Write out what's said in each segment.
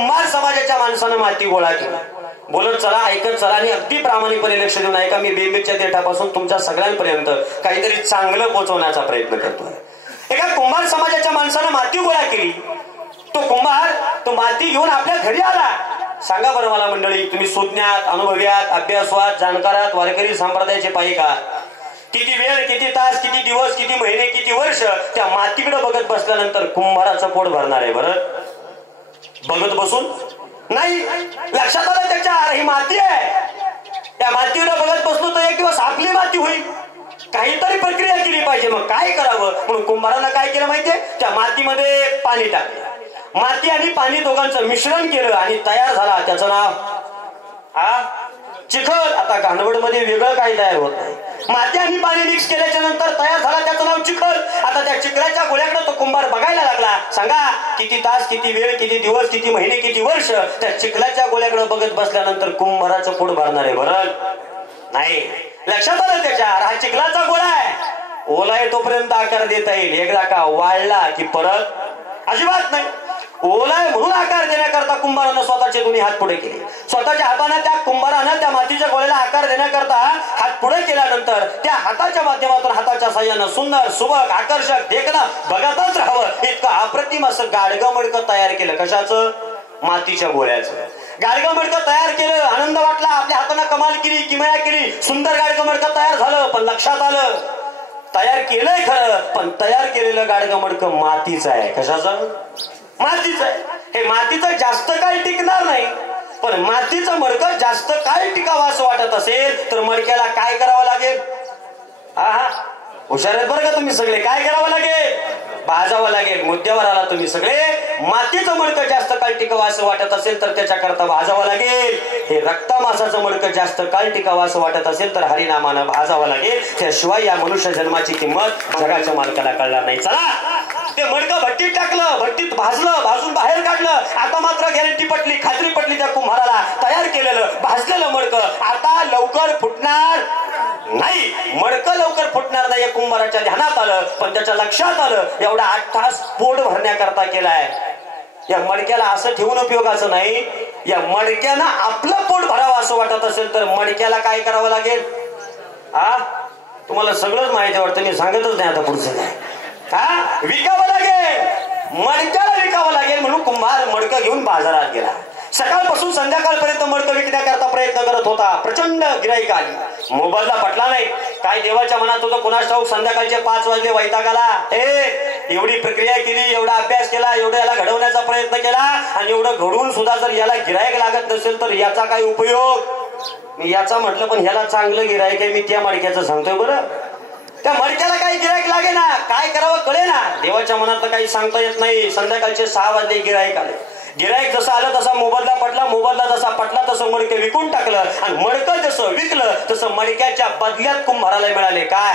कुंभार समाजाच्या माणसानं माती गोळा केली. बोलत चला, ऐकत चला आणि अगदी प्रामाणिकपणे लक्ष देऊन ऐका. मी बेंबीच्या देठापासून तुमच्या सगळ्यांपर्यंत काहीतरी चांगलं पोहोचवण्याचा प्रयत्न करतोय. एका कुंभार समाजाच्या माणसानं माती गोळा केली. तो कुंभार तो माती घेऊन आपल्या घरी आला. सांगा बरं मला मंडळी, तुम्ही सुज्ञात, अनुभव्यात, अभ्यासवात, जाणकारात, वारकरी संप्रदायाचे पाहिजे का? किती वेळ, किती तास, किती दिवस, किती महिने, किती वर्ष त्या मातीकडे बघत बसल्यानंतर कुंभाराचं पोट भरणार आहे? बरं, बघत बसून नाही. लक्षात आलं त्याच्या, ही माती आहे, त्या मातीवर बघत बसलो तर एक दिवस आपली माती होईल. काहीतरी प्रक्रिया केली पाहिजे. मग काय करावं म्हणून कुंभारानं काय केलं माहितीये? त्या मातीमध्ये पाणी टाकलं. माती आणि पाणी दोघांचं मिश्रण केलं आणि तयार झाला त्याचं नाव चिखल. आता घाणवड मध्ये वेगळं काही तयार होत नाही. माती आणि पाणी मिक्स केल्याच्या नंतर तयार झाला त्याचं नाव चिखल. आता त्या चिखलाच्या गोळ्याकडे तो कुंभार बघायला लागला. सांगा किती तास, किती वेळ, किती दिवस, किती महिने, किती वर्ष त्या चिखलाच्या गोळ्याकडे बघत बसल्यानंतर कुंभाराचं पोट भरणार आहे? बरं नाही. लक्षात आलं त्याच्या, हा चिखलाचा गोळा आहे, ओला आहे तोपर्यंत आकार देता येईल. एकदा का वाळला की परत अजिबात नाही. ओला आहे म्हणून आकार देण्याकरता कुंभारानं स्वतःचे दोन्ही हात पुढे केले. स्वतःच्या हाताने त्या कुंभारानं त्या मातीच्या गोळ्याला आकार देण्याकरता हात पुढे केल्यानंतर त्या हाताच्या माध्यमातून, हाताच्या साह्यानं सुंदर, सुबक, आकर्षक, देखणं बघतच राहावं इतकं अप्रतिम असं गाडगं मडकं तयार केलं. कशाचं? मातीच्या गोळ्याचं. गाडगं मडकं तयार केलं. आनंद वाटला. आपल्या हाताने कमाल केली, किमया केली. सुंदर गाडगं मडकं तयार झालं. पण लक्षात आलं, तयार केलंय खरं, पण तयार केलेलं गाडगं मडकं मातीचं आहे. कशाचं? मातीचं आहे. हे मातीचं जास्त काळ टिकणार नाही. पण मातीचं मडकं जास्त काळ टिकावं असं वाटत असेल तर मडक्याला काय करावं लागेल? हुशार आहेत बरं का तुम्ही सगळे. काय करावं लागेल? भाजावं लागेल. मुद्द्यावर आला तुम्ही सगळे. मातीचं मडकं जास्त काळ टिकावं असं वाटत असेल तर त्याच्याकरता भाजावं लागेल. हे रक्तामासाचं मडकं जास्त काळ टिकावं असं वाटत असेल तर हरिनामानं भाजावं लागेल. त्याशिवाय या मनुष्य जन्माची किंमत जगाच्या मालकाला कळणार नाही. चला, ते मडकं भट्टीत टाकलं, भट्टीत भाजलं, भाजून बाहेर काढलं. आता मात्र गॅरंटी पटली, खात्री पटली त्या कुंभाराला. तयार केलेलं भाजलेलं मडकं आता लवकर फुटणार नाही. मडकं लवकर फुटणार नाही या कुंभाराच्या ध्यानात आलं. पण त्याच्या लक्षात आलं, एवढा 8 तास पोट भरण्याकरता केलाय. या मडक्याला असं ठेवून उपयोगाचं नाही. या मडक्यानं आपलं पोट भरावं असं वाटत असेल तर मडक्याला काय करावं लागेल? तुम्हाला सगळंच माहिती वाटतं, मी सांगतच नाही आता पुढचं काय. विकावं लागेल. मडक्याला विकावं लागेल म्हणून कुंभार मडकं घेऊन बाजारात गेला. सकाळपासून संध्याकाळपर्यंत मडकं विकण्याकरता प्रयत्न करत होता. प्रचंड गिराईक आली. मोबदला पटला नाही. काय देवाच्या मनात होतं कुणास ठाऊक. संध्याकाळचे 5 वाजले, वैताग आला. एवढी प्रक्रिया केली, एवढा अभ्यास केला, एवढं याला घडवण्याचा प्रयत्न केला आणि एवढं घडवून सुद्धा जर याला गिराईक लागत नसेल तर याचा काय उपयोग? मी याचा म्हटलं पण ह्याला चांगलं गिराईक आहे, मी त्या मडक्याचं सांगतोय. बरं, त्या मडक्याला काही गिराईक लागे ना, काय करावं कळे ना. देवाच्या मनात काही सांगता येत नाही. संध्याकाळचे 6 वाजले, गिराईक आले. गिराईक जसं आलं तसा मोबदला पटला. मोबदला जसा पटला तसं मडकं विकून टाकलं आणि मडकं जसं विकलं तसं मडक्याच्या बदल्यात कुंभाराला मिळाले काय?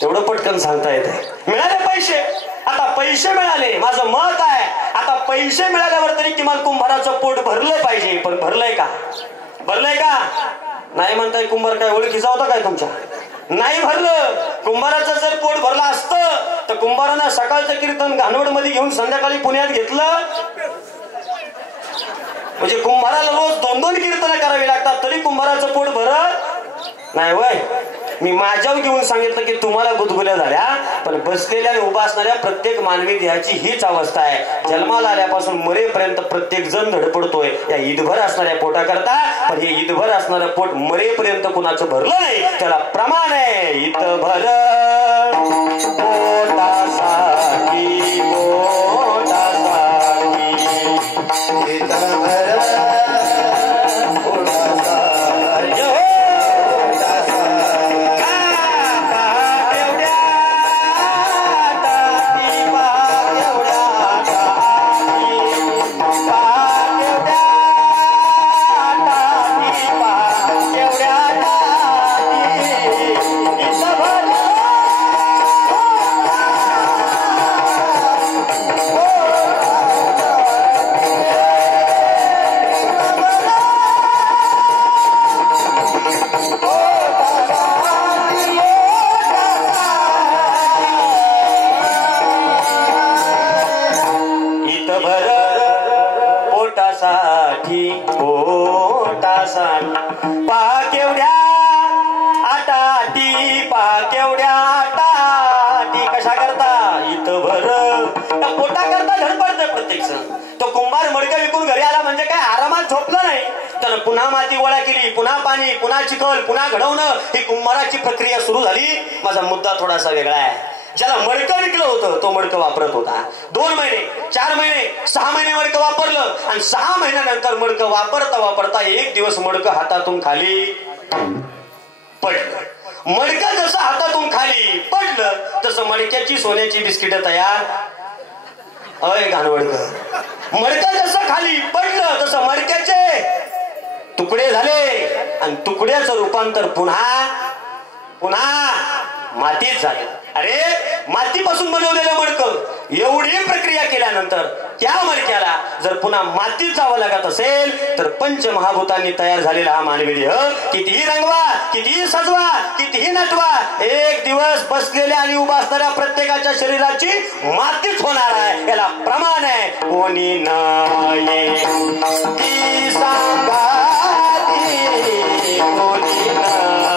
तेवढं पटकन सांगता येते. मिळाले पैसे. आता पैसे मिळाले. माझं मत आहे आता पैसे मिळाल्यावर तरी किमान कुंभाराचं पोट भरलं पाहिजे. पण भरलंय का? भरलंय का? नाही म्हणताय. कुंभार काय ओळखीचा होता काय तुमच्या? नाही भरलं. कुंभाराचं जर पोट भरलं असतं तर कुंभारानं सकाळचं कीर्तन घाणवड मध्ये घेऊन संध्याकाळी पुण्यात घेतलं. म्हणजे कुंभाराला रोज 2-2 कीर्तन करावी लागतात तरी कुंभाराचं पोट भरत नाही. वय मी माझ्यावर घेऊन सांगितलं की तुम्हाला गुदगुल्या झाल्या, पण बसलेल्या आणि उभा असणाऱ्या प्रत्येक मानवी देहाची हीच अवस्था आहे. जन्माला आल्यापासून मरेपर्यंत प्रत्येक जण धडपडतोय या ईदभर असणाऱ्या पोटाकरता. पण हे ईदभर असणारं पोट मरेपर्यंत कुणाचं भरलं नाही. त्याला प्रमाण आहे. ईदभर पोटासाठी, पोटासाठी, ईदभर पोटासाठी पहा केवढ्या आटाटी, पहा केवढ्या आटाटी. कशा करता इथं भर पोटा करता धडपडतोय प्रत्येक जण. तो कुंभार मडकं विकून घरी आला म्हणजे काय आरामात झोपला नाही, तर पुन्हा माती गोळा केली, पुन्हा पाणी, पुन्हा चिखल, पुन्हा घडवणं, ही कुंभाराची प्रक्रिया सुरू झाली. माझा मुद्दा थोडासा वेगळा आहे. ज्याला मडकं विकलं होतं तो मडकं वापरत होता. 2 महिने, 4 महिने, 6 महिने मडकं वापरलं आणि 6 महिन्यानंतर मडकं वापरता वापरता एक दिवस मडकं हातातून खाली पडलं. मडकं जसं हातातून खाली पडलं तसं मडक्याची सोन्याची बिस्किट तयार. अय घाणवडकर, मडकं जसं खाली पडलं तसं मडक्याचे तुकडे झाले आणि तुकड्याचं रूपांतर पुन्हा पुन्हा मातीत झालं. अरे मातीपासून बनवलेलं मडकं एवढी प्रक्रिया केल्यानंतर त्या मडक्याला जर पुन्हा मातीत जावं लागत असेल तर पंचमहाभूतांनी तयार झालेला हा मानवी देह कितीही रंगवा, कितीही सजवा, कितीही नटवा, एक दिवस बसलेल्या आणि उभा असणाऱ्या प्रत्येकाच्या शरीराची मातीच होणार आहे. याला प्रमाण आहे. कोणी नाही सांगा कोणी नाही.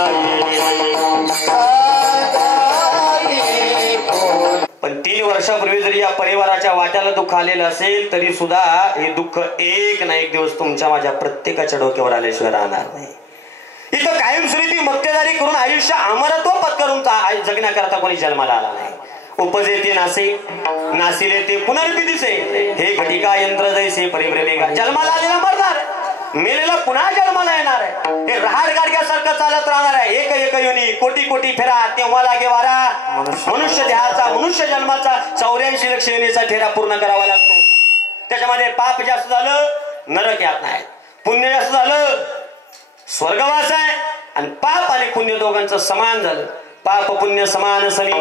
पण 3 वर्षापूर्वी जरी या परिवाराच्या वाट्याला दुःख आलेलं असेल तरी सुद्धा हे दुःख एक ना एक दिवस तुमच्या माझ्या प्रत्येकाच्या डोक्यावर आल्याशिवाय राहणार नाही. इथं कायमस्वरूपी मक्तेदारी करून आयुष्य अमरत्व पत्करून जगण्याकरता कोणी जन्माला आला नाही. उपजे ते नासे, नासिले ते पुनर्विदिसे, हे घटिका यंत्र जैसे परिभ्रमेगा. जन्माला आलेला मरणार, मेलेला पुन्हा जन्माला येणार आहे. हे रहाड गाडग्यासारखं चालत राहणार आहे. एक एक योनी, कोटी कोटी फेरा, तेव्हा लागे वारा. मनुष्य देहाचा, मनुष्य जन्माचा 84 लक्ष योनीचा फेरा पूर्ण करावा लागतो. त्याच्यामध्ये पाप जास्त झालं नरक यात नाही, पुण्य जास्त झालं स्वर्गवास आहे. आणि पाप आणि पुण्य दोघांचं समान झालं. पाप पुण्य समान समी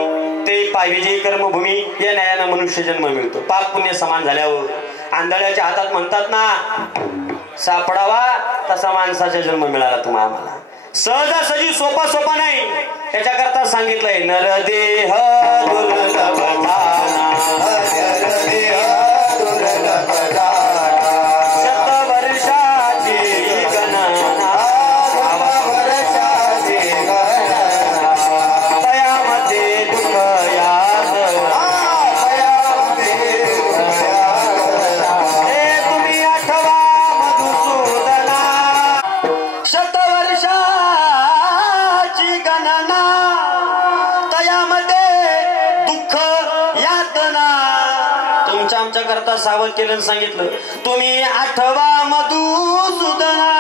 ते पायविजयी कर्मभूमी या न्यायानं मनुष्य जन्म मिळतो. पाप पुण्य समान झाल्यावर आंधळ्याच्या हातात म्हणतात ना सापडावा तसा माणसाचा जन्म मिळाला तुम्हाला. आम्हाला सहजासहजी सोपा सोपा नाही. त्याच्याकरता सांगितलंय नरदेह दुर्लभ झाला, शतवर्षाची गणना, तयामध्ये दुःख याद, हे तुम्ही आठवा मधुसूदना. शतवर्षाची गणना, तयामध्ये दुःख यातना. तुमच्या आमच्या करता सावध केलं, सांगितलं तुम्ही आठवा मधुसूदना.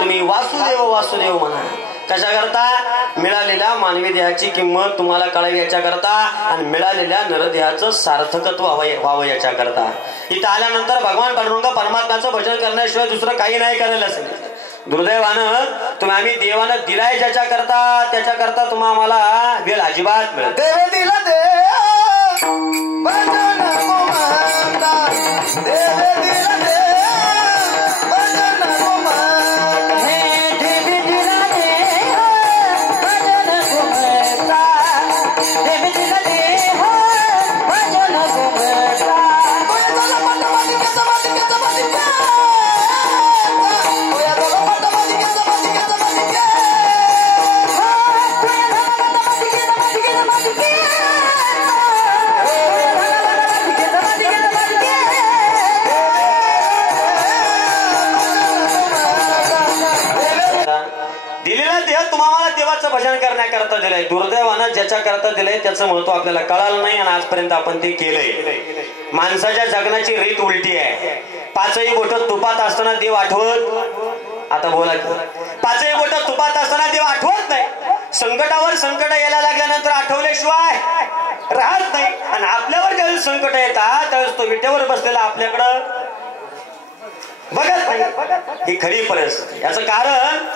तुम्ही वासुदेव वासुदेव म्हणा. कशा करता? मिळालेल्या मानवी देहाची किंमत तुम्हाला कळावी याच्या करता आणि मिळालेल्या नरदेहाचं सार्थकत्व व्हावं याच्या करता. इथं आल्यानंतर भगवान पांडुरंग परमात्म्याचं भजन करण्याशिवाय दुसरं काही नाही करायला सांगितलं. दुर्दैवानं तुम्ही आम्ही देवानं दिलाय ज्याच्या करता त्याच्या करता तुम्हा आम्हाला वेळ अजिबात मिळत. देव दिला दे भजन गोमाता, देव दिला दे भजन गोमाता, देव दिला दे भजन गोमाता, देव दिला दे भजन गोमाता. ओया चला पटवादी के समाधी के समाधी के, ओया चला पटवादी के समाधी के समाधी के, ओया चला पटवादी के समाधी के समाधी के. दिलेला देह तुम्हाला देवाचं भजन करण्याकरता दिलंय. दुर्दैवानं ज्याच्या करता दिलंय त्याचं महत्व आपल्याला कळालं नाही आणि आजपर्यंत आपण ते केलंय. माणसाच्या जगण्याची रीत उलटी आहे. 5ही बोट तुपात असताना देव आठवत, आता बोला की 5ही बोट तुपात असताना देव आठवत नाही. संकटावर संकट यायला लागल्यानंतर आठवल्याशिवाय राहत नाही. आणि आपल्यावर ज्यावेळेस संकट येतात त्यावेळेस तो विटेवर बसलेला आपल्याकडं बघत नाही. ही खरी परिस्थिती. याचं कारण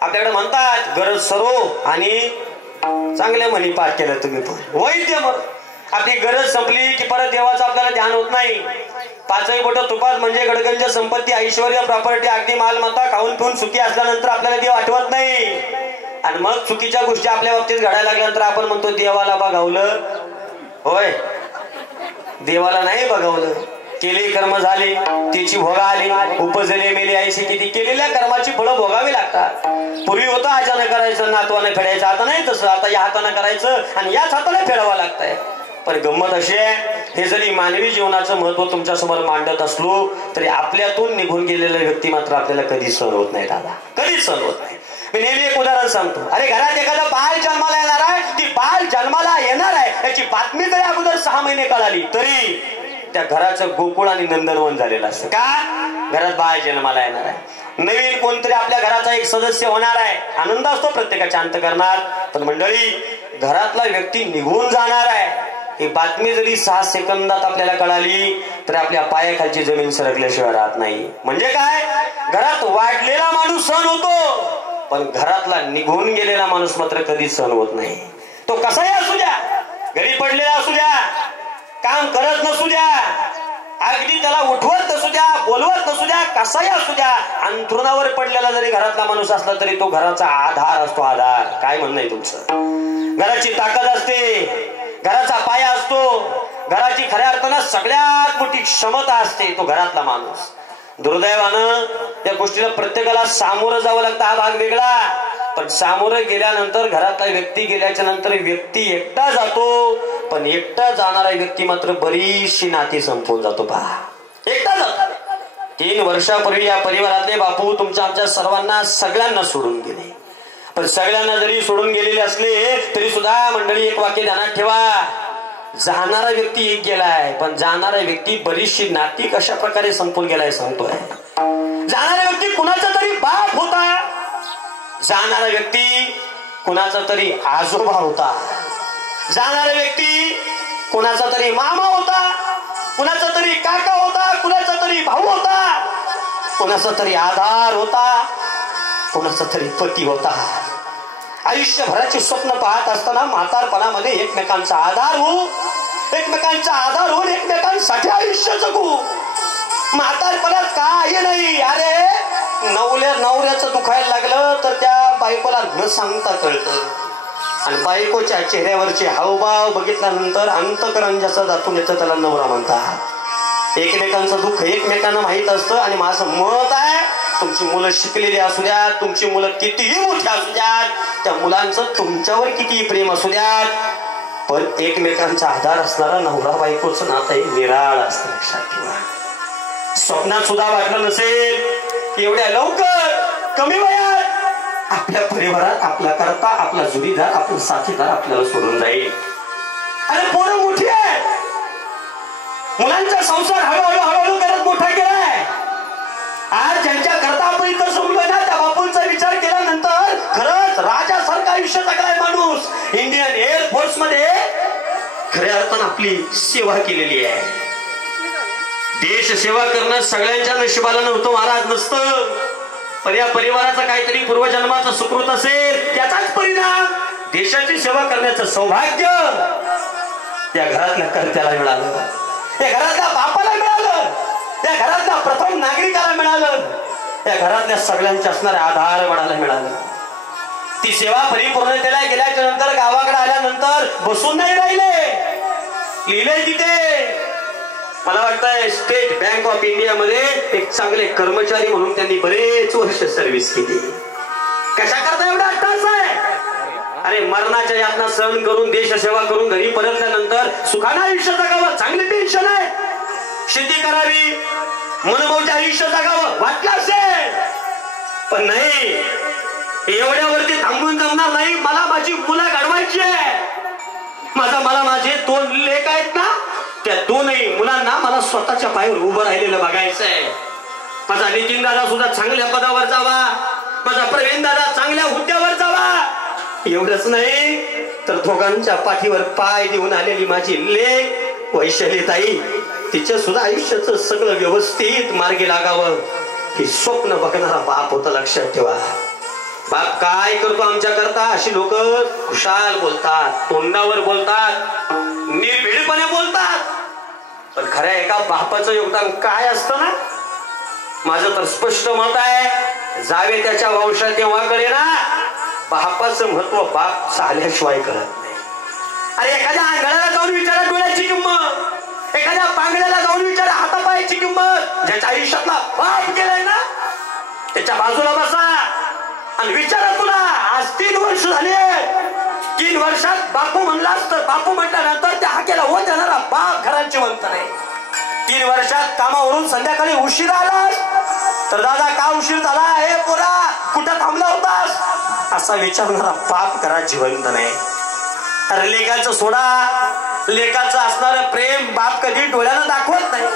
आपल्याकडे म्हणतात गरज सरो आणि चांगल्या म्हणी पाठ केलं तुम्ही पण वैद्य. मग आपली गरज संपली की परत देवाचं आपल्याला ध्यान होत नाही. 5ही बोट तुपात म्हणजे गडगंज संपत्ती, ऐश्वर्य, प्रॉपर्टी, अगदी मालमत्ता खाऊन पिऊन सुखी असल्यानंतर आपल्याला देव आठवत नाही. आणि मग चुकीच्या गोष्टी आपल्या बाबतीत घडायला लागल्यानंतर आपण म्हणतो देवाला बघावलं. होय, देवाला नाही बघावलं. केले कर्म झाले, त्याची भोगा आली, उपजले मेले ऐशी किती केलेल्या कर्माची फळं भोगावी लागतात. पूर्वी होतं हाताने करायचं, नातवाने फेडायचं, आता नाही तसं. आता या हाताने करायचं आणि याच हाताने फेडावं लागतंय. पण गंमत अशी आहे, हे जरी मानवी जीवनाचं महत्व तुमच्या समोर मांडत असलो तरी आपल्यातून निघून गेलेले व्यक्ती मात्र आपल्याला कधीच सहन होत नाही. दादा कधीच सहन होत नाही. मी नेहमी एक उदाहरण सांगतो. अरे घरात एखादा बाळ जन्माला येणार आहे, ती बाळ जन्माला येणार आहे याची बातमी जरी अगोदर 6 महिने कळाली तरी त्या घराचं गोकुळ आणि नंदनवन झालेलं असतं. का? घरात बाळ जन्माला येणार आहे, नवीन कोणतरी आपल्या घराचा एक सदस्य होणार आहे. आनंद असतो प्रत्येकाच्या अंतःकरणात. पण मंडळी, घरातला व्यक्ती निघून जाणार आहे ही बातमी जरी 6 सेकंदात आपल्याला कळाली तर आपल्या पायाखालची जमीन सरकल्याशिवाय राहत नाही. म्हणजे काय? घरात वाढलेला माणूस सहन होतो, पण घरातला निघून गेलेला माणूस मात्र कधीच सहन होत नाही. तो कसाही असू द्या, घरी पडलेला असू द्या, काम करत नसू द्या, अगदी त्याला उठवत नसू द्या, बोलवत नसू द्या, कसाही असू द्या, अंथरुणावर पडलेला जरी घरातला माणूस असला तरी तो घराचा आधार असतो. आधार काय म्हणणं आहे तुमचं? घराची ताकद असते, घराचा पाया असतो, घराची खऱ्या अर्थानं सगळ्यात मोठी क्षमता असते तो घरातला माणूस. दुर्दैवानं या गोष्टीला प्रत्येकाला सामोरं जावं लागतं. हा भाग वेगळा. पण सामोरं गेल्यानंतर घरातला व्यक्ती गेल्याच्या नंतर व्यक्ती एकटा जातो, पण एकटा जाणारा व्यक्ती मात्र बरीचशी नाती संपवून जातो. पहा, एकटा जातो. 3 वर्षापूर्वी या परिवारातले बापू तुमच्या आमच्या सर्वांना सगळ्यांना सोडून गेले. पण सगळ्यांना जरी सोडून गेलेले असले तरी सुद्धा मंडळी एक वाक्य ध्यानात ठेवा, जाणारा व्यक्ती एक गेलाय, पण जाणारा व्यक्ती बरीचशी नाती कशा प्रकारे संपून गेलाय सांगतोय. जाणारा व्यक्ती कुणाचा तरी बाप होता, जाणारा व्यक्ती कुणाचा तरी आजोबा होता, जाणारा व्यक्ती कुणाचा तरी मामा होता, कुणाचा तरी काका होता, कुणाचा तरी भाऊ होता, कुणाचा तरी आधार होता, कुणाचा तरी पती होता. आयुष्यभराची स्वप्न पाहत असताना म्हातारपणामध्ये एकमेकांचा आधार होऊ, एकमेकांचा आधार होऊन एकमेकांसाठी आयुष्य जगू. म्हातारपणात काही नाही. अरे नवऱ्याचं दुखायला लागलं तर त्या बायकोला न सांगता कळतं, आणि बायकोच्या चेहऱ्यावरचे हावभाव बघितल्यानंतर अंतकरण ज्याचं दातून येतं त्याला नवरा म्हणतात. एकमेकांचं दुःख एकमेकांना माहित असतं. आणि माझं मत आहे, तुमची मुलं शिकलेली असू द्यात, तुमची मुलं कितीही मोठी असू द्यात, त्या मुलांचं तुमच्यावर कितीही प्रेम असू द्यात, पण एकमेकांचा आधार असणारा नवरा बायकोचं नातं एक निराळ असतं. लक्षात ठेवा. स्वप्नात सुद्धा वाटलं नसेल की एवढ्या लवकर कमी वयात आपल्या परिवारात आपला करता, आपला जोडीदार, आपला साथीदार आपल्याला सोडून जाईल. अरे पोरं मोठी आहे, मुलांचा संसार हळूहळू करत मोठा केलाय. आज ज्यांच्या करता आपण इथं जमलोय ना, त्या बापूंचा विचार केल्यानंतर खरंच राजासारखं आयुष्य जगलाय माणूस. इंडियन एअरफोर्स मध्ये खऱ्या अर्थानं आपली सेवा केलेली आहे. देश सेवा करणं सगळ्यांच्या नशिबाला नव्हतं महाराज, नसतं. पण या परिवाराचं काहीतरी पूर्वजन्माचं सुकृत असेल, त्याचाच परिणाम देशाची सेवा करण्याचं सौभाग्य या घरातल्या कर्त्याला मिळालं, या घरातल्या बापाला मिळालं, या घरातल्या प्रथम नागरिकाला मिळालं, या घरातल्या सगळ्यांच्या असणाऱ्या आधार बळाला मिळालं. ती सेवा परिपूर्णतेला गेल्याच्या नंतर गावाकडे आल्यानंतर बसून नाही राहिले, लिहिलंय तिथे. मला वाटतंय स्टेट बँक ऑफ इंडिया मध्ये एक चांगले कर्मचारी म्हणून त्यांनी बरेच वर्ष सर्व्हिस केली. कशा करता एवढा अट्टास आहे? अरे मरणाच्या यातना सहन करून देशसेवा करून घरी परतल्यानंतर सुखानं आयुष्य जगावं, चांगली पेन्शन आहे, शेती करावी, मनमौज आयुष्य जगावं वाटलं असेल. पण नाही, एवढ्यावरती थांबून जमणार नाही. मला माझी मुलं घडवायची आहे. मला माझे 2 लेक आहेत ना, त्या 2ही मुलांना मला स्वतःच्या पायावर उभं राहिलेलं बघायचंय. माझा नितीन दादा सुद्धा चांगल्या पदावर जावा, माझा प्रवीण दादा चांगल्या हुद्द्यावर जावा. एवढंच नाही तर दोघांच्या पाठीवर पाय देऊन आलेली माझी लेक वैशाली ताई, तिच्या सुद्धा आयुष्याचं सगळं व्यवस्थित मार्गी लागावं हे स्वप्न बघणारा बाप होता. लक्षात ठेवा. बाप काय करतो आमच्या करता अशी लोक खुशाल बोलतात, तोंडावर बोलतात, निर्भीडपणे बोलतात. पण खऱ्या एका बापाचं योगदान काय असतं ना, माझं तर स्पष्ट मत आहे, जावे त्याच्या वंशात तेव्हा कळे ना, बापाचं महत्व बाप झाल्याशिवाय कळत नाही. अरे एखाद्या आंधळ्याला जाऊन विचारा डोळ्याची किंमत, एखाद्या पांगड्याला जाऊन विचारा हातापायाची किंमत. ज्याच्या आयुष्यातला बाप गेलाय ना त्याच्या बाजूला बसा आणि विचारा तुला आज 3 वर्ष झाले. 3 वर्षात बापू म्हणलास तर बापू म्हटल्यानंतर त्या हाकेला होत जाणारा बाप घरात जिवंत नाही. 3 वर्षात कामावरून संध्याकाळी उशीर आलास तर दादा का उशीर झाला, हे पोरा कुठं थांबला होतास असा विचारणारा बाप घरात जिवंत नाही. अरे लेकाचं सोडा, लेकाचं असणारं प्रेम बाप कधी डोळ्यानं दाखवत नाही.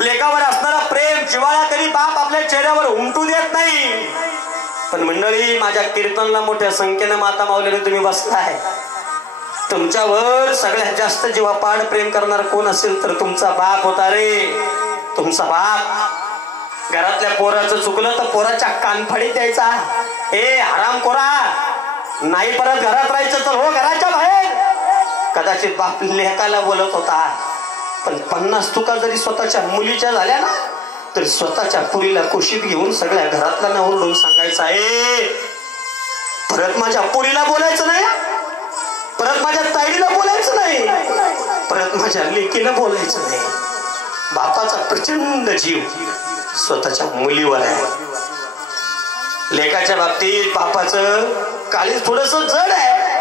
लेकावर असणारा प्रेम जिव्हाळा कधी बाप आपल्या चेहऱ्यावर उमटू देत नाही. पण मंडळी, माझ्या कीर्तनला मोठ्या संख्येनं माता माऊलीने तुम्ही बसलाय. तुमच्यावर सगळ्यात जास्त जीवापाड प्रेम करणार कोण असेल तर तुमचा बाप होता रे. तुमचा बाप. घरातल्या पोराचं चुकलं तर पोराच्या कानफडीत द्यायचा, ए हराम कोरा, नाही परत घरात राहायचं तर हो घराच्या बाहेर. कदाचित बाप लेकाला बोलत होता, पण 50 चुका जरी स्वतःच्या मुलीच्या झाल्या ना तर स्वतःच्या पुरीला कुशीत घेऊन सगळ्या घरातल्या ओरडून सांगायचा, ए परत माझ्या पुरीला बोलायचं नाही, परत माझ्या ताईला बोलायचं नाही, परत माझ्या लेकीला बोलायचं नाही. बापाचा प्रचंड जीव स्वतःच्या मुलीवर आहे. लेकाच्या बाबतीत बापाचं काळीज थोडस जड आहे,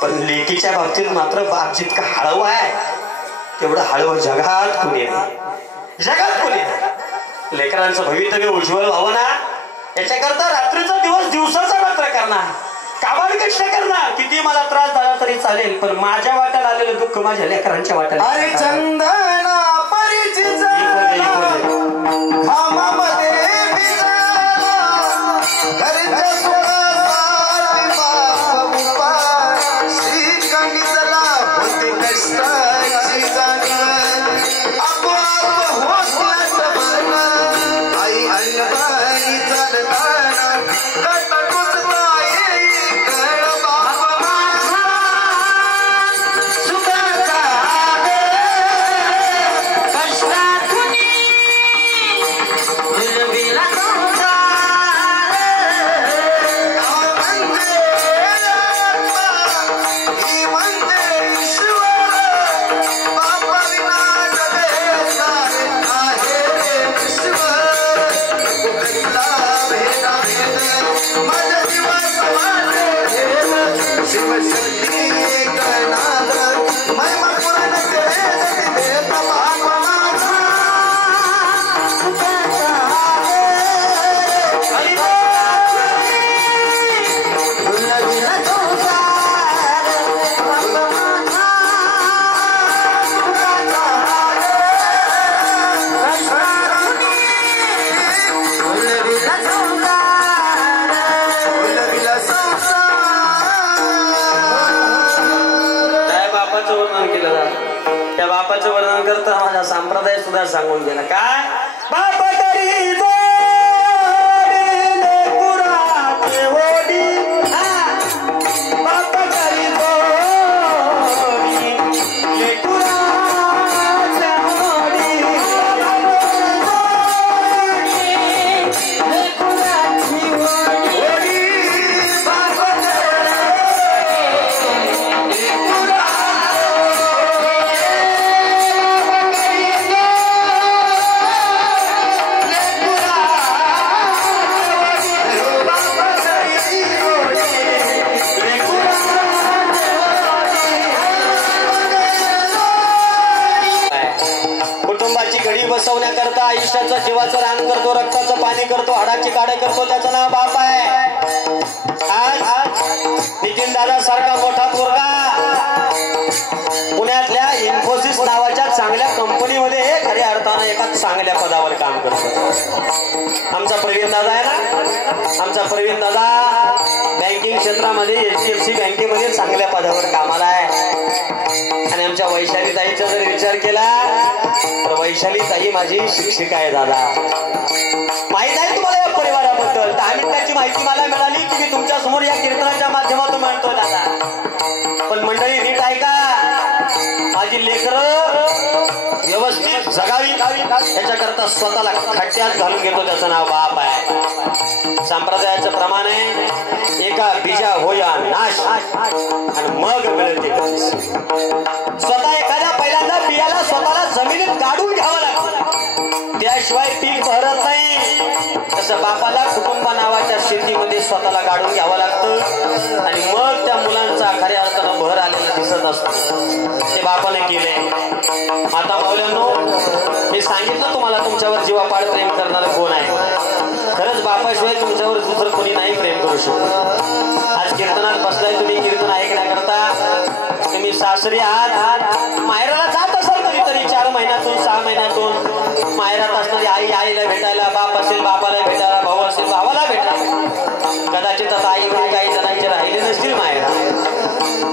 पण लेकीच्या बाबतीत मात्र बाप जितका हळव आहे तेवढं हळव जगात कोणी नाही. जगात कोणी नाही. लेकरांचं भवितव्य उज्ज्वल व्हावं ना याच्याकरता रात्रीचा दिवस दिवसाचा रात्र करणार, काबाड कष्ट करणार. किती मला त्रास झाला तरी चालेल, पण माझ्या वाट्याला आलेलं दुःख माझ्या लेकरांच्या वाट्याला. अरे चंदना परिचित घामामध्ये भिजला, घरच्या सुखासाठी बाप उपाशी कणिजला, होते कष्टाची जाणीव आपोआप होत नसतं. आई अन्नपाणी चालताना कट टुचला येई कळ बाप माझा सुखाचा त्या बापाचं वर्णन करता माझा संप्रदाय सुद्धा सांगून गेला. काय बाप तरी बाप तरी बसवण्याकरता आयुष्याचं जीवाचं रान करतो, रक्ताचं पाणी करतो, हाडाची काढे करतो, त्याचं नाव बाप आहे. आज नितीन दादा सारखा मोठा पोरगा पुण्यातल्या इन्फोसिस नावाच्या चांगल्या कंपनीमध्ये खऱ्या अर्थानं एका चांगल्या पदावर काम करतो. आमचा प्रवीण दादा आहे ना, आमचा प्रवीण दादा बँकिंग क्षेत्रामध्ये HDFC बँकेमध्ये चांगल्या पदावर कामाला आहे. आणि आमच्या वैशाली ताईचा जर विचार केला तर वैशाली ताई माझी शिक्षिका आहे. दादा माहित आहे तुम्हाला या परिवाराबद्दल 10 मिनिटाची माहिती मला मिळाली की मी तुमच्या समोर या कीर्तनाच्या माध्यमातून म्हणतो दादा. पण मंडळी नीट ऐका, माझी लेकरं व्यवस्थित जगावी याच्याकरता स्वतःला खड्ड्यात घालून घेतो, त्याचं नाव बाप आहे. संप्रदायाचं प्रमाण आहे एका बीजा होया नाश आणि मग मिळते. स्वतः एखाद्या पहिल्यांदा बियाला स्वतःला जमिनीत गाडून घ्यावं लागतं, त्याशिवाय पीक भरत नाही. तसं बापाला कुटुंबा नावाच्या शेतीमध्ये स्वतःला गाडून घ्यावं लागतं आणि मग त्या मुलांचा खऱ्या अर्थानं भर आलेला दिसत असतो. ते बापाने केले. आता माऊल्यांनो, मी सांगितलं तुम्हाला तुमच्यावर जीवापाड प्रेम करणारं कोण आहे. खरंच बापाशिवाय तुमच्यावर दुसरं कोणी नाही प्रेम करू शकत. आज कीर्तनात बसलाय तुम्ही, कीर्तन ऐकण्याकरता तुम्ही सासरी आहात, माहेराला जात असाल कधीतरी 4 महिन्यातून 6 महिन्यातून. माहेरात असणारी आई आईला भेटायला, बाप असेल बापाला भेटायला, भाऊ असेल भावाला भेटायला. कदाचित आता आई काही जणांचे राहिले नसतील माहेरा,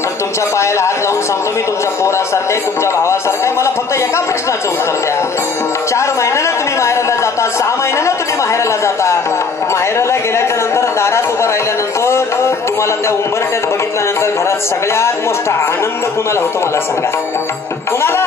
पण तुमच्या पायाला हात लावून सांगतो मी, तुमच्या पोरासारखे तुमच्या भावासारखे. मला फक्त एका प्रश्नाचं उत्तर द्या. 4 महिन्यानं तुम्ही माहेराला जाता, 6 महिन्यानं तुम्ही माहेराला जाता. माहेराला गेल्याच्या नंतर दारात उभं राहिल्यानंतर तुम्हाला त्या उंबरट्यात बघितल्यानंतर घरात सगळ्यात मोठा आनंद कुणाला होतो मला सांगा. कुणाला?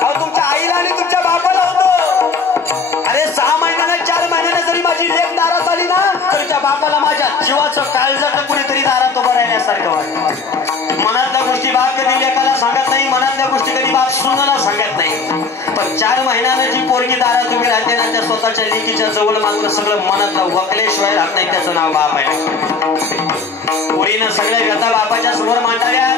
अहो तुमच्या आईला आणि तुमच्या बापाला होतो. अरे 6 महिन्यानं 4 महिन्यानं जरी माझी लेक दारात आली ना, तर त्या बापाला माझ्या जीवाचं काळजाचं कुणीतरी दारात उभं राहिल्यासारखं वाटतं. मनातल्या गोष्टी बाप कधी लेकाला सांगत नाही, मनातल्या गोष्टी कधी बाप सुनाला सांगत नाही. पण 4 महिन्यानं जी पोरगी दारात उभी राहते ना, त्या स्वतःच्या लेकीच्या जवळ मात्र सगळं मनातलं वकल्याशिवाय राहत नाही, त्याचं नाव बाप आहे. पोरीनं सगळ्या व्यथा बापाच्या समोर मांडाव्या.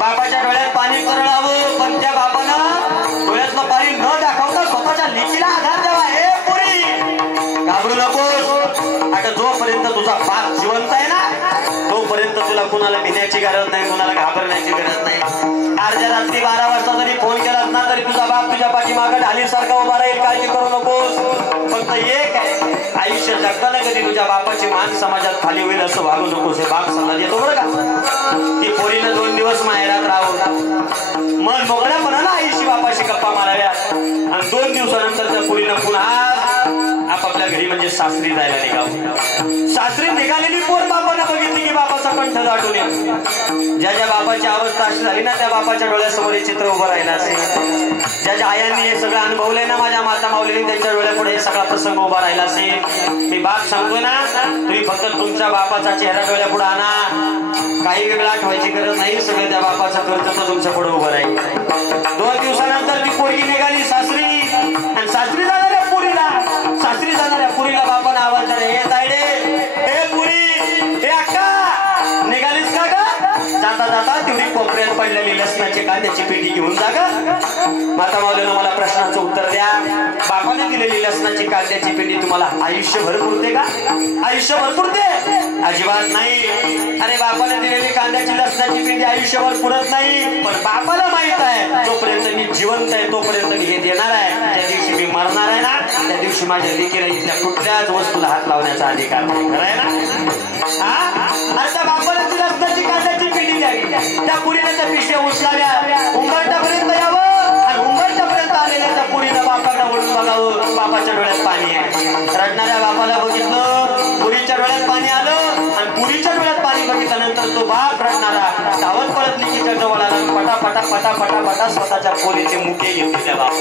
बापाच्या डोळ्यात पाणी तरळावं, पण त्या बापानं डोळ्यातलं पाणी न दाखवता स्वतःच्या लेकीला आधार द्यावा. हे पोरी घाबरू नकोस. आता जोपर्यंत तुझा बाप जिवंत आहे ना, तोपर्यंत तुला कुणाला भिण्याची गरज नाही, कुणाला घाबरण्याची गरज नाही. अर्ध्या रात्री 12 वाजता जरी फोन केलास ना, तरी तुझा बाप तुझ्या पाठीमागं ढालीसारखा उभा राहील. काळजी करू नकोस. फक्त एक आहे, आयुष्य जगताना कधी तुझ्या बापाची मान समाजात खाली होईल असं वागू नकोस. हे बाप सल्ला देतो बरं का. ती पोरीनं 2 दिवस माहेरात राहून मन मोकळ्यापणानं आईशी बापाशी गप्पा माराव्या आणि 2 दिवसानंतर त्या पोरीनं पुन्हा आपापल्या घरी म्हणजे सासरी जायला निघावं. सासरी निघालेली पोर बापानं बघितली की बापाचा कंठ दाटून येतो. ज्या ज्या बापाची अवस्था अशी झाली ना, त्या बापाच्या डोळ्यासमोर हे चित्र उभं राहिलं असेल. ज्या ज्या आयांनी हे सगळं अनुभवलंय ना, माझ्या माता माऊलीने त्यांच्या डोळ्यापुढे हे सगळा प्रसंग उभा राहिला असेल. मी बाप सांगतोय ना, तुम्ही फक्त तुमच्या बापाचा चेहरा डोळ्यापुढे आणा. काही वेगळं आठवायची गरज नाही. सगळं त्या बापाचा कर्तव्य तुमच्या पुढे उभं राहील. 2 दिवसानंतर ती पोरगी निघाली सासरी आणि सासरी जाणाऱ्या पुरीला बापानं आवाज दिला, हे तायडे, हे पुरी, हे अक्का, निघालीस का ग? जाता जाता तेवढी कोपऱ्यात पडलेली लसणाची कांद्याची पेटी घेऊन जा ग. माता माऊलीनं मला प्रश्नाचं उत्तर द्या. बापाने दिलेली लसणाची कांद्याची पेटी तुम्हाला आयुष्यभर पुरते का? आयुष्यभर पुरते? अजिबात नाही. अरे बापाने दिलेली कांद्याची लसणाची पेटी आयुष्यभर पुरत नाही. पण बापाला माहित आहे, जोपर्यंत मी जिवंत आहे तोपर्यंत मी हे देणार आहे. ज्या दिवशी मी मरणार आहे ना, त्या दिवशी माझ्या लेकीला इथल्या कुठल्याच वस्तूला हात लावण्याचा अधिकार नाही. खरं आहे ना? अरे त्या बापाने ती लसणाची कांद्याची पेटी द्यावी. त्या पुरीने त्या पिशव्या उचलाव्या, उंबरट्यापर्यंत यावं आणि उंबरट्यापर्यंत आलेल्या त्या पुरीनं बापाला वळून बघावं. बापाच्या डोळ्यात पाणी आहे. रडणाऱ्या बापाला बघितलं, पुरीच्या डोळ्यात पाणी आलं आणि पुरीच्या डोळ्यात पाणी बघितल्यानंतर तो बाप रडणारा धावत पडत लेकीच्या जवळ आला. पटापटा पटापटा पटा स्वतःच्या पोरीचे मुके घेतले त्या बाप.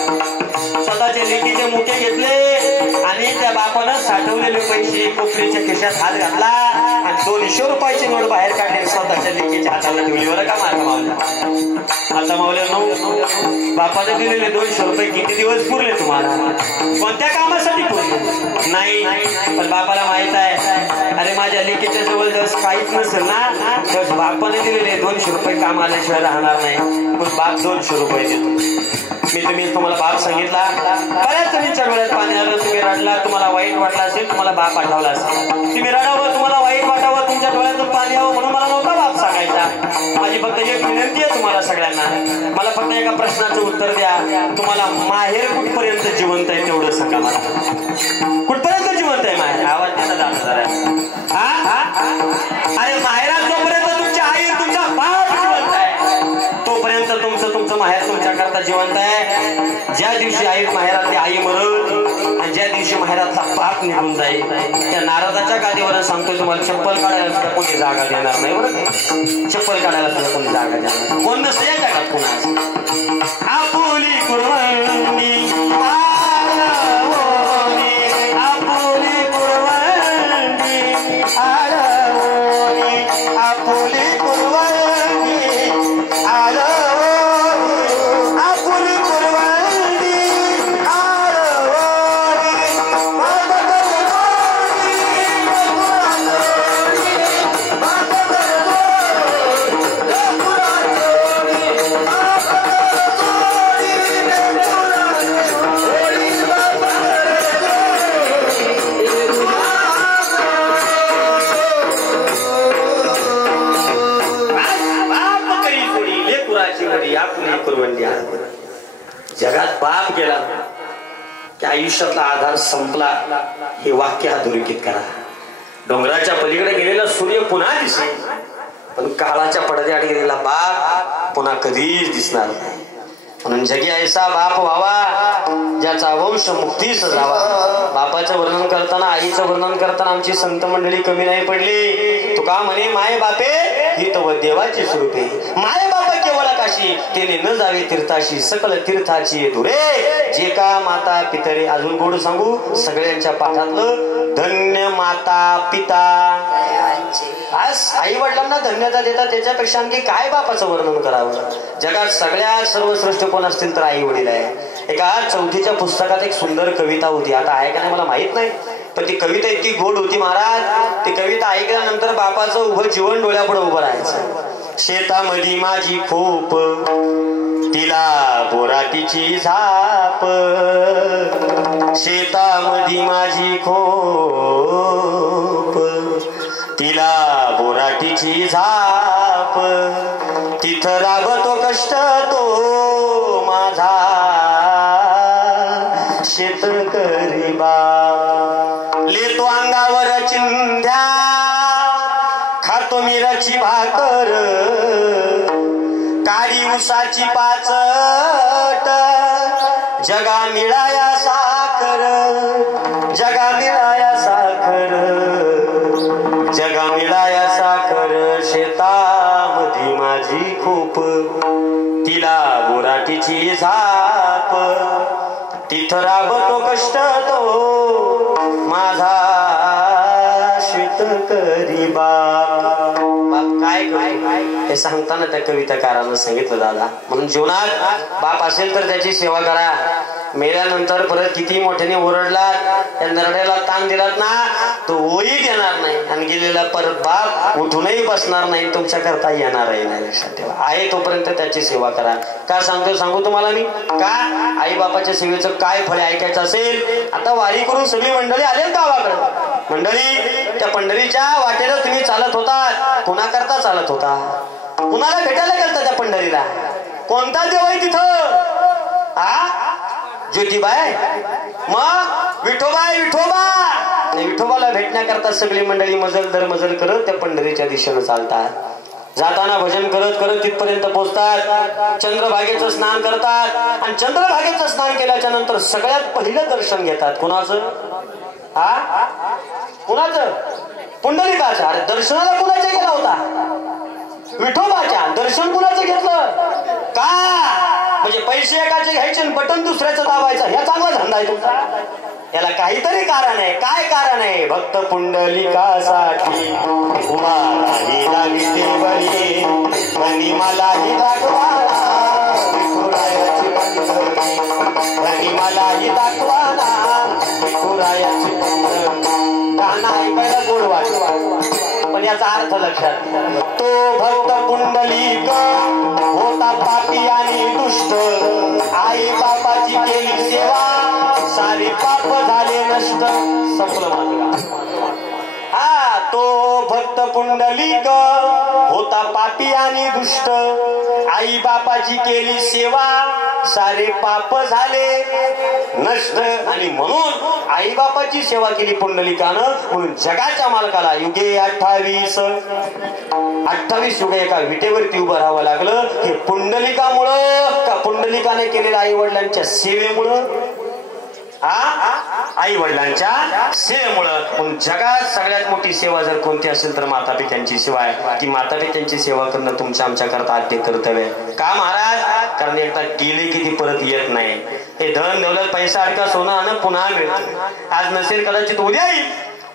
स्वतःचे लेकीचे मुके घेतले आणि त्या बापानं साठवलेले पैसे कोपरीच्या खिशात हात घातला आणि 200 रुपयाची नोट बाहेर काढली, स्वतःच्या लेकीच्या हाताला ठेवली. बरं का माझ्या मावल्या? आता मावल्या, बापाने दिलेले 200 रुपये किती दिवस पुरले तुम्हाला? कोणत्या कामासाठी पुरले? नाही. पण बापाला माहित आहे, अरे माझ्या लेकीच्या जवळ दिवस काहीच नसेल ना, तर बापाने दिलेले 200 रुपये काम आल्याशिवाय राहणार नाही. पण बाप 200 रुपये देतो. मी तुम्हाला बाप सांगितला. बऱ्याच तुमच्या डोळ्यात पाणी आलं, तुम्ही रडला, तुम्हाला वाईट वाटलं असेल, तुम्हाला बाप आठवला असेल. तुम्ही रडावं, तुम्हाला वाईट वाटावं, तुमच्या डोळ्यातून पाणी यावं म्हणून मला नव्हता बाप सांगायचा. माझी फक्त एक विनंती आहे तुम्हाला सगळ्यांना. मला फक्त एका प्रश्नाचं उत्तर द्या. तुम्हाला माहेर कुठपर्यंत जिवंत आहे तेवढं सांगा मला. कुठपर्यंत जिवंत आहे माहेर? आवाज त्याचा जाणं जरा. अरे माहेरात जोपर्यंत तुमची आई तुमचा बाप जिवंत आहे तोपर्यंत तुमचं माहेर तुमच्या करता जिवंत आहे. ज्या दिवशी आई माहेरातली आई मरल आणि ज्या दिवशी माहेरातला बाप निघून जाईल, त्या नारदाच्या गादीवर सांगतोय तुम्हाला, चप्पल काढायला सुद्धा कोणी जागा देणार नाही. बरं, चप्पल काढायला सुद्धा कोणी जागा देणार नाही. कोण नसतं या जगात कोणाच. आपुली कुरवंडी आपुली कुरवंडी आपुली आयुष्यातला आधार संपला हे वाक्य अधोरेखित करा. डोंगराच्या पलीकडे गेलेला सूर्य पुन्हा दिसेल, पण काळाच्या पडद्याआड गेलेला बाप पुन्हा कधीच दिसणार नाही. म्हणून जगी ऐसा बाप व्हावा ज्याचा वंश मुक्तीस जावा. बापाचं वर्णन करताना, आईचं वर्णन करताना आमची संत मंडळी कमी नाही पडली. तुका म्हणे माय बापे ही तो देवाची स्वरूपे. माय बापा केवळ काशी तेने न जावे तीर्थाशी सकल तीर्थाची दुरे. जे का माता पितरे, अजून गोड सांगू सगळ्यांच्या पाठातलं धन्य माता पिता. आज आई वडिलांना धन्यता देतात, त्याच्यापेक्षा आणखी काय बापाचं वर्णन करावं. जगात सगळ्यात सर्वश्रेष्ठ कोण असतील तर आई वडील आहे. एका 4थीच्या पुस्तकात एक सुंदर कविता होती, आता आहे का नाही मला माहित नाही, पण ती कविता इतकी गोड होती महाराज. ती कविता ऐकल्यानंतर बापाचं उभं जीवन डोळ्यापुढे उभं राहायचं. शेतामध्ये माझी खोप तिला बोराटीची झाप. शेतामध्ये माझी खोप तिला बोराटीची झाप. तिथं राबतो कष्ट तो माझा शेतकरी बाप. लेतो अंगावर चिंध्या खातो मिरची भाकर. काळी उसाची पाचट जगा मिळाया साखर. जगा मिळाया साखर. जगा मिळाया साखर. शेतामध्ये माझी खूप तिला बोराटीची झाप. तिथं राबतो कष्ट तो माझा शेतकरी बाप. काय हे सांगताना त्या कविताकारानं सांगितलं दादा, म्हणून जीवनात बाप असेल तर त्याची सेवा करा. मेल्यानंतर परत किती मोठ्याने ओरडलात, त्या नरड्याला ताण दिलात ना, तो ओही देणार नाही आणि गेलेला परत बाप उठूनही बसणार नाही, तुमच्या करता येणारही नाही. लक्षात ठेवा, आहे तोपर्यंत त्याची सेवा करा. का सांगतो सांगू तुम्हाला मी, का आई बापाच्या सेवेचं काय फळ ऐकायचं असेल. आता वारी करून सगळी मंडळी आले गावाकडे. मंडळी त्या पंढरीच्या वाटेला तुम्ही चालत होता, कुणाकरता चालत होता, कुणाला भेटायला गेलता त्या पंढरीला. कोणता देव आहे तिथं? ज्योतिबाई, मग विठोबाई. विठोबा विठोबाला भेटण्याकरता सगळी मंडळी मजल दर मजल करत त्या पंढरीच्या दिशेनं चालतात. जाताना भजन करत करत तिथपर्यंत पोहोचतात. चंद्रभागेचं स्नान करतात आणि चंद्रभागेचं स्नान केल्याच्या नंतर सगळ्यात पहिलं दर्शन घेतात. कुणाचं? कुणाचं? पुंडलिकाचं. अरे दर्शनाला कुणाच्या गेला होता? विठोबाच्या. दर्शन कुणाचं घेतलं? का? म्हणजे पैसे एकाचे घ्यायचे बटन दुसऱ्याचं दाबायचं, ह्या चांगला धंदा आहे तुमचा. याला काहीतरी कारण आहे. काय कारण आहे? भक्त पुंडलिकासाठी उभा लागते बळी आणि मलाही दाखवाना आणि मलाही दाखवाना विठुरायाची गाणं ऐकायला गोड वाटत, पण याचा अर्थ लक्षात. तो भक्त पुंडलिक होता पापी आणि दुष्ट. आई बापाची केली सेवा सारे पाप झाले नष्ट. संपलं माझं. तो भक्त पुंडलिक होता पापी आणि दुष्ट. आई बापाची केली सेवा सारे पाप झाले नष्ट. आणि म्हणून आई बापाची सेवा केली पुंडलिकानं, म्हणून जगाच्या मालकाला युगे 28 युगे एका विटेवरती उभं राहावं लागलं. हे पुंडलिकामुळं का पुंडलिकाने केलेल्या आई वडिलांच्या सेवेमुळं? आई वडिलांच्या सेवेमुळं. जगात सगळ्यात मोठी सेवा जर कोणती असेल तर माता पित्यांची सेवा आहे. ती माता पित्यांची सेवा करणं तुमच्या आमच्या करता आद्य कर्तव्य आहे. का महाराज? कारण एकदा गेले की ती परत येत नाही. हे धन दौलत पैसा अडका सोनं आणि पुन्हा मिळतं. आज नसेल कदाचित उद्या येईल,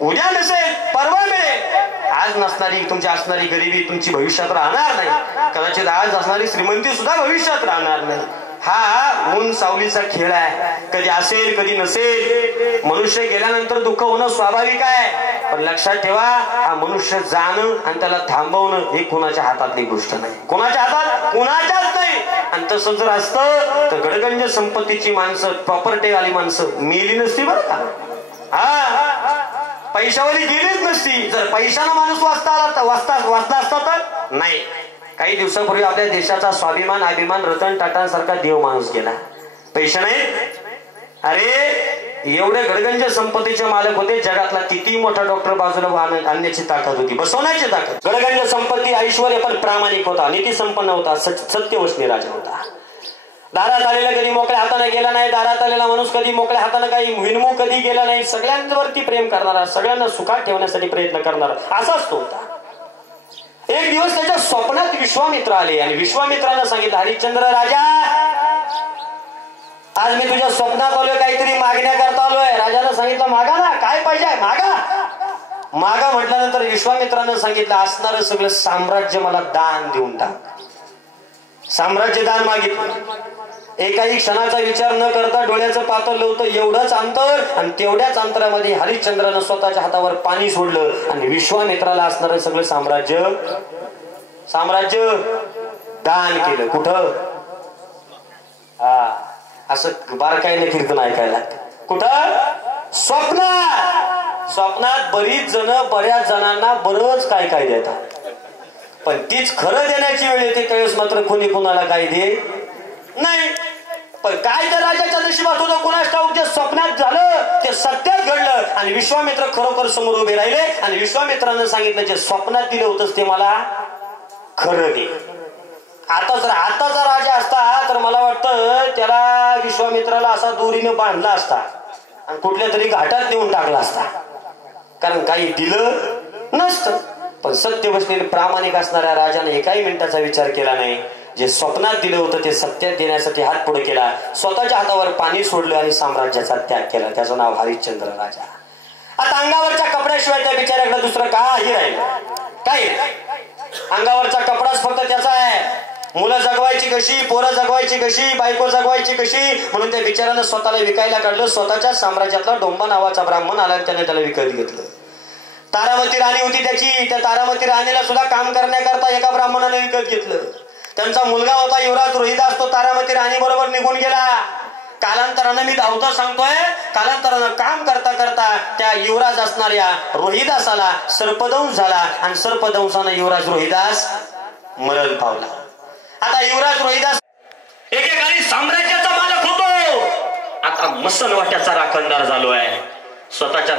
उद्या नसेल परवा मिळेल. आज नसणारी तुमची असणारी गरिबी तुमची भविष्यात राहणार नाही. कदाचित आज असणारी श्रीमंती सुद्धा भविष्यात राहणार नाही. हा ऊन सावलीचा खेळ आहे. कधी असेल कधी नसेल. मनुष्य गेल्यानंतर दुःख होणं स्वाभाविक आहे, पण लक्षात ठेवा हा मनुष्य जाणं आणि त्याला थांबवणं हे कोणाच्या हातातली गोष्ट नाही. कोणाच्या हातात? कुणाच्याच नाही. आणि तसं जर असतं तर गडगंज संपत्तीची माणसं, प्रॉपर्टी वाली माणसं मेली नसती बरं का. पैशावाली गेलीच नसती. जर पैशानं माणूस वाचला असता तर नाही. काही दिवसापूर्वी आपल्या देशाचा स्वाभिमान अभिमान रतन टाटांसारखा देव माणूस गेला. पैसे नाही. अरे एवढे गडगंज संपत्तीचे मालक होते. जगातला किती मोठा डॉक्टर बाजूला आणण्याची ताकद होती, बसवण्याची ताकद. गडगंज संपत्ती, ऐश्वर्य, पण प्रामाणिक होता, नीती संपन्न होता, सत्यवचनी राजा होता. दारात आलेला कधी मोकळ्या हाताने गेला नाही, दारात आलेला माणूस कधी मोकळ्या हाताने काही हिणमू कधी गेला नाही. सगळ्यांवरती प्रेम करणारा, सगळ्यांना सुखात ठेवण्यासाठी प्रयत्न करणारा असाच तो होता. एक दिवस त्याच्या स्वप्नात विश्वामित्र आले आणि विश्वामित्रानं सांगितलं, हरिश्चंद्र राजा, आज मी तुझ्या स्वप्नात आलोय, काहीतरी मागण्या करता आलोय. राजानं सांगितलं, मागा ना, काय पाहिजे मागा. मागा म्हटल्यानंतर विश्वामित्रानं सांगितलं, असणारं सगळं साम्राज्य मला दान देऊन टाक. साम्राज्य दान मागितलं. एकाही क्षणाचा विचार न करता डोळ्याचं पातळ होतं एवढंच अंतर, आणि तेवढ्याच अंतरामध्ये हरिश्चंद्रानं स्वतःच्या हातावर पाणी सोडलं आणि विश्वामित्राला असणारं सगळं साम्राज्य दान केलं. कुठं? असं बारकाईने कीर्तन ऐकायला. कुठं? स्वप्नात बरीच जण बऱ्याच जणांना बरंच काय काय देतात, पण तीच खरं देण्याची वेळ येते त्यावेळेस मात्र कोणी कोणाला काय दे नाही. पण काय तर राजाच्या नशिबात होतं कुणास ठाऊक, जे स्वप्नात झालं ते सत्यात घडलं आणि विश्वामित्र खरोखर समोर उभे राहिले आणि विश्वामित्रानं सांगितलं, जे स्वप्नात दिलं होतंच ते मला खरं दे. आताचा राजा असता तर मला वाटतं त्याला विश्वामित्राला असा दोरीनं बांधला असता आणि कुठल्या तरी घाटात नेऊन टाकला असता, कारण काही दिलं नसतं. पण सत्यवचनी प्रामाणिक असणाऱ्या राजाने एकाही मिनिटाचा विचार केला नाही. जे स्वप्नात दिलं होतं ते सत्यात देण्यासाठी हात पुढे केला, स्वतःच्या हातावर पाणी सोडलं आणि साम्राज्याचा त्याग केला. त्याचं नाव हरिश्चंद्र राजा. आता अंगावरच्या कपड्याशिवाय त्या बिचाऱ्याकडे दुसरं काही राहिलं काय? अंगावरचा कपडाच फक्त त्याचा आहे. मुलं जगवायची कशी, पोरं जगवायची कशी, बायको जगवायची कशी, म्हणून त्या बिचारानं स्वतःला विकायला काढलं. स्वतःच्या साम्राज्यातला डोंबा नावाचा ब्राह्मण आला, त्याने त्याला विकत घेतलं. तारामती राणी होती त्याची, त्या तारामती राणीला सुद्धा काम करण्याकरता एका ब्राह्मणाने विकत घेतलं. त्यांचा मुलगा होता युवराज रोहिदास, तो तारामती राणी बरोबर निघून गेला. कालांतरानं मी धावतो सांगतोय, कालांतरानं काम करता करता त्या युवराज असणाऱ्या रोहिदासाला सर्पदंश झाला आणि सर्पदंशानं युवराज रोहिदास मरण पावला. आता युवराज रोहिदास एकेकाळी साम्राज्याचा मालक होतो, आता मसनवाट्याचा राखणदार झालो आहे. स्वतःच्या